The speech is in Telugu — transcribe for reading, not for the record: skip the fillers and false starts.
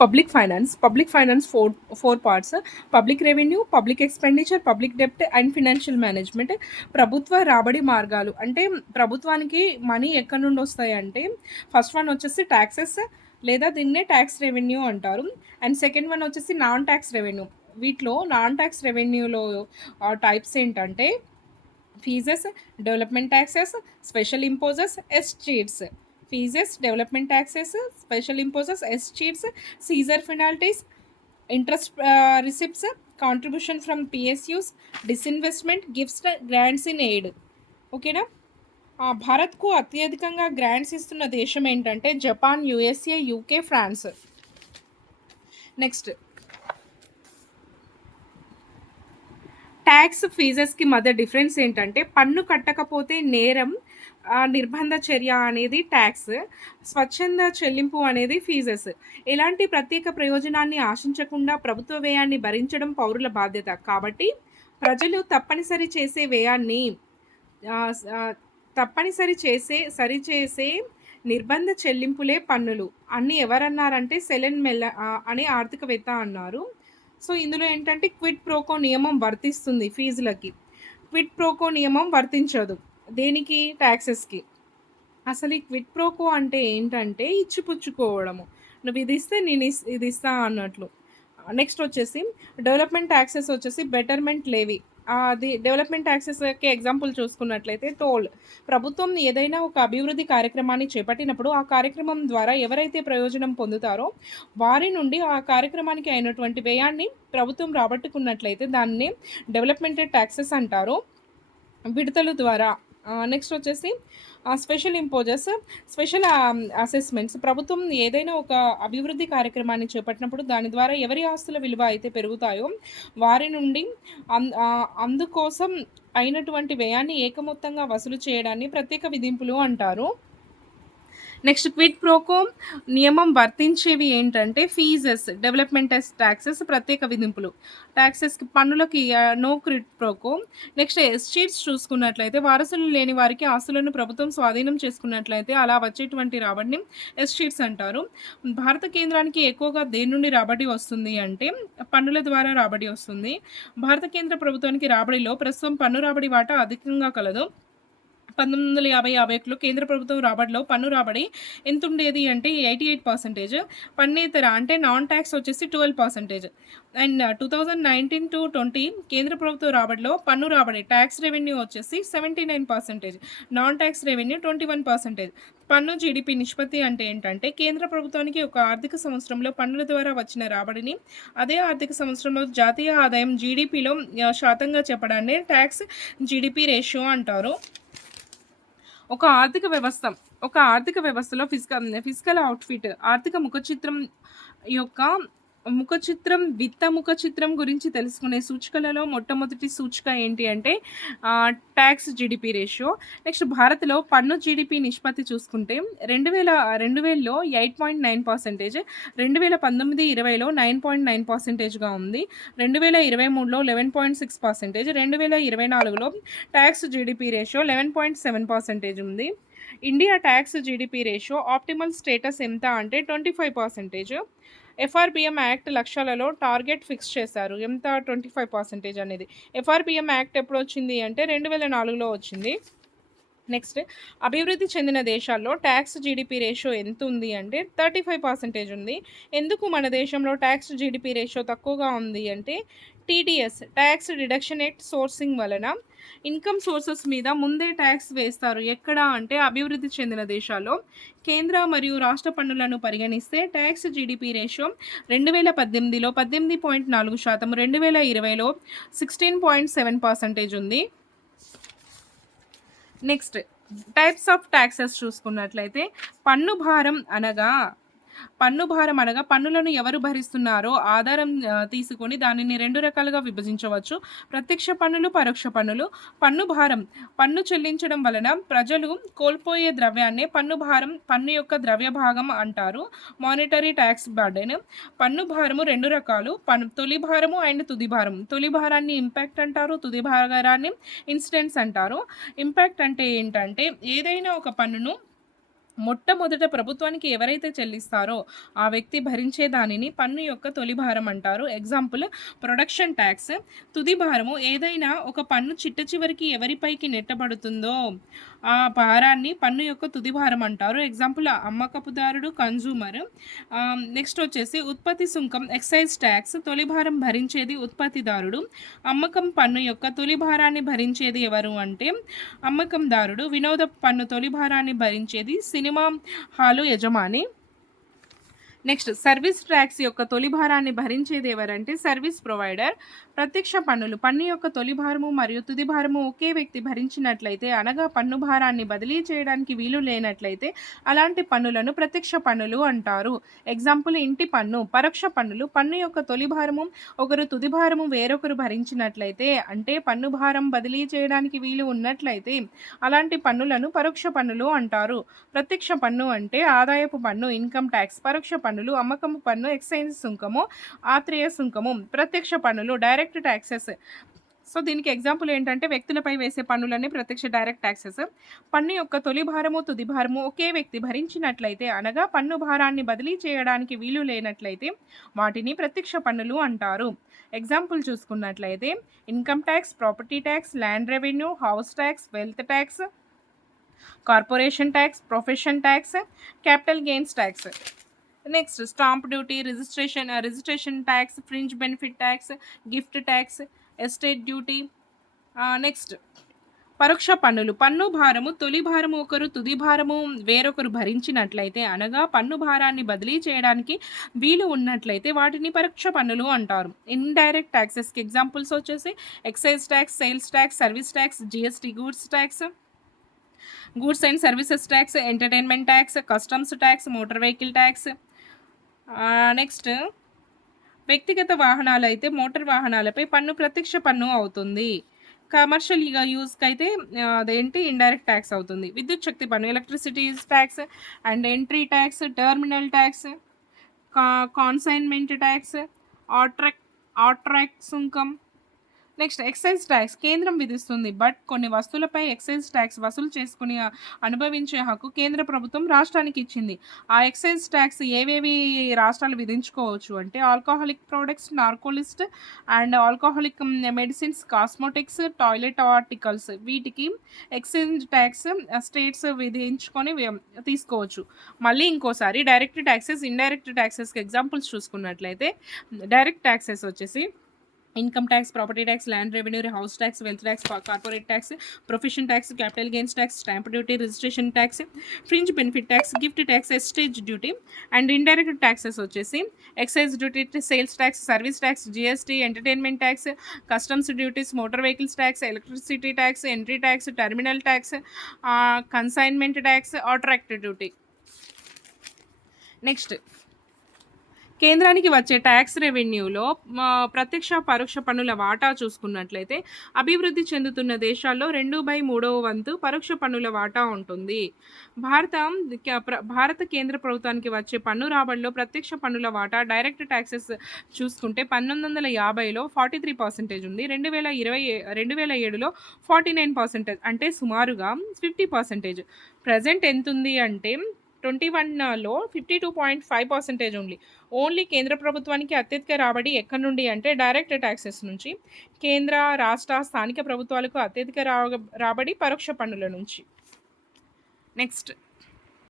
Public finance four parts: public revenue, public expenditure, public డెబ్ట్ అండ్ ఫినాన్షియల్ మేనేజ్‌మెంట్. ప్రభుత్వ రాబడి మార్గాలు అంటే ప్రభుత్వానికి మనీ ఎక్కడి నుండి వస్తాయంటే, ఫస్ట్ వన్ వచ్చేసి టాక్సెస్ లేదా దీన్నే ట్యాక్స్ రెవెన్యూ అంటారు. అండ్ సెకండ్ వన్ వచ్చేసి నాన్ ట్యాక్స్ రెవెన్యూ. వీటిలో నాన్ ట్యాక్స్ రెవెన్యూలో టైప్స్ ఏంటంటే fees, development taxes, special imposes, escheats. Fees, development taxes, special imposes, escheats, seizure penalties, interest receipts, contribution from PSUs, disinvestment, gifts, grants in aid. ఓకేనా? భారత్కు అత్యధికంగా గ్రాంట్స్ ఇస్తున్న దేశం ఏంటంటే Japan, USA, UK, France. Next, tax ఫీజెస్కి మధ్య డిఫరెన్స్ ఏంటంటే పన్ను కట్టకపోతే నేరం, నిర్బంధ చర్య అనేది ట్యాక్స్, స్వచ్ఛంద చెల్లింపు అనేది ఫీజెస్. ఎలాంటి ప్రత్యేక ప్రయోజనాన్ని ఆశించకుండా ప్రభుత్వ వ్యయాన్ని భరించడం పౌరుల బాధ్యత. కాబట్టి ప్రజలు తప్పనిసరి చేసే వ్యయాన్ని ఆ, స- ఆ, సరిచేసే నిర్బంధ చెల్లింపులే పన్నులు అన్ని ఎవరన్నారంటే సెలెన్ అనే ఆర్థికవేత్త అన్నారు. సో ఇందులో ఏంటంటే క్విడ్ ప్రోకో నియమం వర్తిస్తుంది ఫీజులకి, క్విడ్ ప్రోకో నియమం వర్తించదు దేనికి, ట్యాక్సెస్కి. అసలు ఈ క్విడ్ ప్రోకో అంటే ఏంటంటే ఇచ్చిపుచ్చుకోవడము, నువ్వు ఇది ఇస్తే నేను ఇది ఇస్తా అన్నట్లు. నెక్స్ట్ వచ్చేసి డెవలప్మెంట్ ట్యాక్సెస్ వచ్చేసి బెటర్మెంట్ లేవి. అది డెవలప్మెంట్ ట్యాక్సెస్కి ఎగ్జాంపుల్ చూసుకున్నట్లయితే టోల్. ప్రభుత్వం ఏదైనా ఒక అభివృద్ధి కార్యక్రమాన్ని చేపట్టినప్పుడు ఆ కార్యక్రమం ద్వారా ఎవరైతే ప్రయోజనం పొందుతారో వారి నుండి ఆ కార్యక్రమానికి అయినటువంటి వ్యయాన్ని ప్రభుత్వం రాబట్టుకున్నట్లయితే దాన్ని డెవలప్మెంట్ ట్యాక్సెస్ అంటారు, విడతల ద్వారా. నెక్స్ట్ వచ్చేసి స్పెషల్ ఇంపోజెస్, స్పెషల్ అసెస్మెంట్స్. ప్రభుత్వం ఏదైనా ఒక అభివృద్ధి కార్యక్రమాన్ని చేపట్టినప్పుడు దాని ద్వారా ఎవరి ఆస్తుల విలువ అయితే పెరుగుతాయో వారి నుండి అందుకోసం అయినటువంటి వ్యయాన్ని ఏకమొత్తంగా వసూలు చేయడాన్ని ప్రత్యేక విధింపులు అంటారు. నెక్స్ట్, క్విడ్ ప్రోకో నియమం వర్తించేవి ఏంటంటే ఫీజెస్, డెవలప్మెంట్ ట్యాక్సెస్, ప్రత్యేక విధింపులు. ట్యాక్సెస్కి పన్నులకి no quid pro quo. Next, estates చూసుకున్నట్లయితే వారసులు లేని వారికి ఆస్తులను ప్రభుత్వం స్వాధీనం చేసుకున్నట్లయితే అలా వచ్చేటువంటి రాబడిని ఎస్టేట్స్ అంటారు. భారత కేంద్రానికి ఎక్కువగా దేని నుండి రాబడి వస్తుంది అంటే పన్నుల ద్వారా రాబడి వస్తుంది. భారత కేంద్ర ప్రభుత్వానికి రాబడిలో ప్రస్తుతం పన్ను రాబడి వాటా అధికంగా కలదు. 1950-51లో కేంద్ర ప్రభుత్వం రాబడిలో పన్ను రాబడి ఎంత ఉండేది అంటే 88%. పన్నేతర అంటే నాన్ ట్యాక్స్ వచ్చేసి 12%. అండ్ 2019-20 కేంద్ర ప్రభుత్వ రాబడిలో పన్ను రాబడి ట్యాక్స్ రెవెన్యూ వచ్చేసి 79%, నాన్ ట్యాక్స్ రెవెన్యూ 21%. పన్ను జీడిపి నిష్పత్తి అంటే ఏంటంటే కేంద్ర ప్రభుత్వానికి ఒక ఆర్థిక సంవత్సరంలో పన్నుల ద్వారా వచ్చిన రాబడిని అదే ఆర్థిక సంవత్సరంలో జాతీయ ఆదాయం జీడిపిలో శాతంగా చెప్పడాన్ని ట్యాక్స్ జీడిపి రేషియో అంటారు. ఒక ఆర్థిక వ్యవస్థలో ఫిజికల్ అవుట్ఫిట్, ఆర్థిక విత్త ముఖ చిత్రం గురించి తెలుసుకునే సూచికలలో మొట్టమొదటి సూచిక ఏంటి అంటే ట్యాక్స్ జీడిపి రేషియో. నెక్స్ట్, భారత్లో పన్ను జీడిపి నిష్పత్తి చూసుకుంటే 2000లో 8.9%, 2019-20లో 9.9%గా ఉంది, 2023లో 11.6%, 2024లో ట్యాక్స్ జీడిపి రేషియో 11.7% ఉంది. India tax GDP ratio optimal status ఎంత అంటే 25%. ఎఫ్ఆర్బిఎం యాక్ట్ లక్ష్యాలలో టార్గెట్ ఫిక్స్ చేశారు ఎంత, 25% అనేది. ఎఫ్ఆర్బిఎం యాక్ట్ ఎప్పుడు వచ్చింది అంటే 2004లో వచ్చింది. నెక్స్ట్, అభివృద్ధి చెందిన దేశాల్లో ట్యాక్స్ జీడిపి రేషియో ఎంత ఉంది అంటే 35% ఉంది. ఎందుకు మన దేశంలో ట్యాక్స్ జీడిపి రేషియో తక్కువగా ఉంది అంటే TDS, tax deduction at sourcing వలన ఇన్కమ్ సోర్సెస్ మీద ముందే ట్యాక్స్ వేస్తారు. ఎక్కడ అంటే అభివృద్ధి చెందిన దేశాల్లో. కేంద్ర మరియు రాష్ట్ర పన్నులను పరిగణిస్తే ట్యాక్స్ జీడిపి రేషియో 2018లో 18.4%, 2020లో 16.7% ఉంది. నెక్స్ట్, టైప్స్ ఆఫ్ ట్యాక్సెస్ చూసుకున్నట్లయితే పన్ను భారం అనగా పన్నులను ఎవరు భరిస్తున్నారో ఆధారం తీసుకొని దానిని రెండు రకాలుగా విభజించవచ్చు: ప్రత్యక్ష పన్నులు, పరోక్ష పన్నులు. పన్ను భారం, పన్ను చెల్లించడం వలన ప్రజలు కోల్పోయే ద్రవ్యాన్నే పన్ను యొక్క ద్రవ్య భాగం అంటారు, మానిటరీ ట్యాక్స్ బర్డెన్. పన్ను భారము రెండు రకాలు: తొలి భారము అండ్ తుది భారం. తొలి భారాన్ని ఇంపాక్ట్ అంటారు, తుది భారాన్ని ఇన్సిడెంట్స్ అంటారు. ఇంపాక్ట్ అంటే ఏంటంటే ఏదైనా ఒక పన్నును మొట్టమొదట ప్రభుత్వానికి ఎవరైతే చెల్లిస్తారో ఆ వ్యక్తి భరించే దానిని పన్ను యొక్క తొలి భారం అంటారు. Example production tax. తుది భారము ఏదైనా ఒక పన్ను చిట్ట చివరికి ఎవరిపైకి నెట్టబడుతుందో ఆ భారాన్ని పన్ను యొక్క తుది భారం అంటారు. Example అమ్మకపుదారుడు, consumer. నెక్స్ట్ వచ్చేసి ఉత్పత్తి సుంకం ఎక్సైజ్ ట్యాక్స్. తొలి భారం భరించేది ఉత్పత్తిదారుడు. అమ్మకం పన్ను యొక్క తొలి భారాన్ని భరించేది ఎవరు అంటే అమ్మకందారుడు. వినోద పన్ను తొలి భారాన్ని భరించేది సినిమా హాలు యజమాని. నెక్స్ట్ సర్వీస్ ట్యాక్స్ యొక్క తొలి భారాన్ని భరించేది ఎవరంటే సర్వీస్ ప్రొవైడర్. ప్రత్యక్ష పన్నులు పన్ను యొక్క తొలి భారము మరియు తుది భారము ఒకే వ్యక్తి భరించినట్లయితే, అనగా పన్ను భారాన్ని బదిలీ చేయడానికి వీలు లేనట్లయితే అలాంటి పన్నులను ప్రత్యక్ష పన్నులు అంటారు. ఎగ్జాంపుల్ ఇంటి పన్ను. పరోక్ష పన్నులు పన్ను యొక్క తొలి భారము ఒకరు తుది భారము వేరొకరు భరించినట్లయితే, అంటే పన్ను భారం బదిలీ చేయడానికి వీలు ఉన్నట్లయితే అలాంటి పన్నులను పరోక్ష పన్నులు అంటారు. ప్రత్యక్ష పన్ను అంటే ఆదాయపు పన్ను ఇన్కమ్ ట్యాక్స్. పరోక్ష పన్నులు అమ్మకము పన్ను ఎక్సైజ్ సుంకము ఆత్రేయ సుంకము. ప్రత్యక్ష పన్నులు డైరెక్ట్ ట్యాక్సెస్. సో దీనికి ఎగ్జాంపుల్ ఏంటంటే వ్యక్తులపై వేసే పన్నులన్నీ ప్రత్యక్ష డైరెక్ట్ ట్యాక్సెస్. పన్ను యొక్క తొలి భారము తుది భారము ఒకే వ్యక్తి భరించినట్లయితే, అనగా పన్ను భారాన్ని బదిలీ చేయడానికి వీలు లేనట్లయితే వాటిని ప్రత్యక్ష పన్నులు అంటారు. ఎగ్జాంపుల్ చూసుకున్నట్లయితే income tax, property tax, land revenue, house tax, wealth tax, corporation tax, profession tax, capital gains tax. Next stamp duty, registration tax, fringe benefit tax, gift tax, estate duty. Next పరోక్ష పన్నులు పన్ను భారము తొలి భారము ఒకరు తుది భారము వేరొకరు భరించినట్లయితే, అనగా పన్ను భారాన్ని బదిలీ చేయడానికి వీలు ఉన్నట్లయితే వాటిని పరోక్ష పన్నులు అంటారు. ఇండైరెక్ట్ ట్యాక్సెస్కి ఎగ్జాంపుల్స్ వచ్చేసి excise tax, sales tax, service tax, GST, goods and services tax, entertainment tax, customs tax, motor vehicle tax. Next వ్యక్తిగత వాహనాలు అయితే మోటార్ వాహనాలపై పన్ను ప్రత్యక్ష పన్ను అవుతుంది. కమర్షియల్ యూస్కి అయితే అదేంటి ఇండైరెక్ట్ ట్యాక్స్ అవుతుంది. విద్యుత్ శక్తి పన్ను electricity tax and entry tax, terminal tax, consignment tax, ఆట్రాక్ సుంకం. నెక్స్ట్ ఎక్సైజ్ ట్యాక్స్ కేంద్రం విధిస్తుంది, బట్ కొన్ని వస్తువులపై ఎక్సైజ్ ట్యాక్స్ వసూలు చేసుకుని అనుభవించే హక్కు కేంద్ర ప్రభుత్వం రాష్ట్రానికి ఇచ్చింది. ఆ ఎక్సైజ్ ట్యాక్స్ ఏవేవి రాష్ట్రాలు విధించుకోవచ్చు అంటే alcoholic products, narcotics and alcoholic medicines, cosmetics, toilet articles. వీటికి ఎక్సైజ్ ట్యాక్స్ స్టేట్స్ విధించుకొని తీసుకోవచ్చు. మళ్ళీ ఇంకోసారి డైరెక్ట్ ట్యాక్సెస్, ఇండైరెక్ట్ ట్యాక్సెస్కి ఎగ్జాంపుల్స్ చూసుకున్నట్లయితే డైరెక్ట్ ట్యాక్సెస్ వచ్చేసి income tax, property tax, land revenue, house tax, wealth tax, corporate tax, profession tax, capital gains tax, stamp duty, registration tax, fringe benefit tax, gift tax, estate duty. And indirect taxes వచ్చేసి excise duty, sales tax, service tax, GST, entertainment tax, customs duties, motor vehicles tax, electricity tax, entry tax, terminal tax, consignment tax, ఆట్రాక్ట్ డ్యూటీ. నెక్స్ట్ కేంద్రానికి వచ్చే ట్యాక్స్ రెవెన్యూలో ప్రత్యక్ష పరోక్ష పన్నుల వాటా చూసుకున్నట్లయితే అభివృద్ధి చెందుతున్న దేశాల్లో 2/3 వంతు పరోక్ష పన్నుల వాటా ఉంటుంది. భారత కేంద్ర ప్రభుత్వానికి వచ్చే పన్ను రాబడిలో ప్రత్యక్ష పన్నుల వాటా డైరెక్ట్ ట్యాక్సెస్ చూసుకుంటే 1950లో 43% ఉంది. 2007లో 49%, అంటే సుమారుగా 50%. ప్రజెంట్ ఎంత ఉంది అంటే 2021లో 52.5% ఉంది. ఓన్లీ కేంద్ర ప్రభుత్వానికి అత్యధిక రాబడి ఎక్కడి నుండి అంటే డైరెక్ట్ ట్యాక్సెస్ నుంచి. కేంద్ర, రాష్ట్ర, స్థానిక ప్రభుత్వాలకు అత్యధిక రాబడి పరోక్ష పన్నుల నుంచి. నెక్స్ట్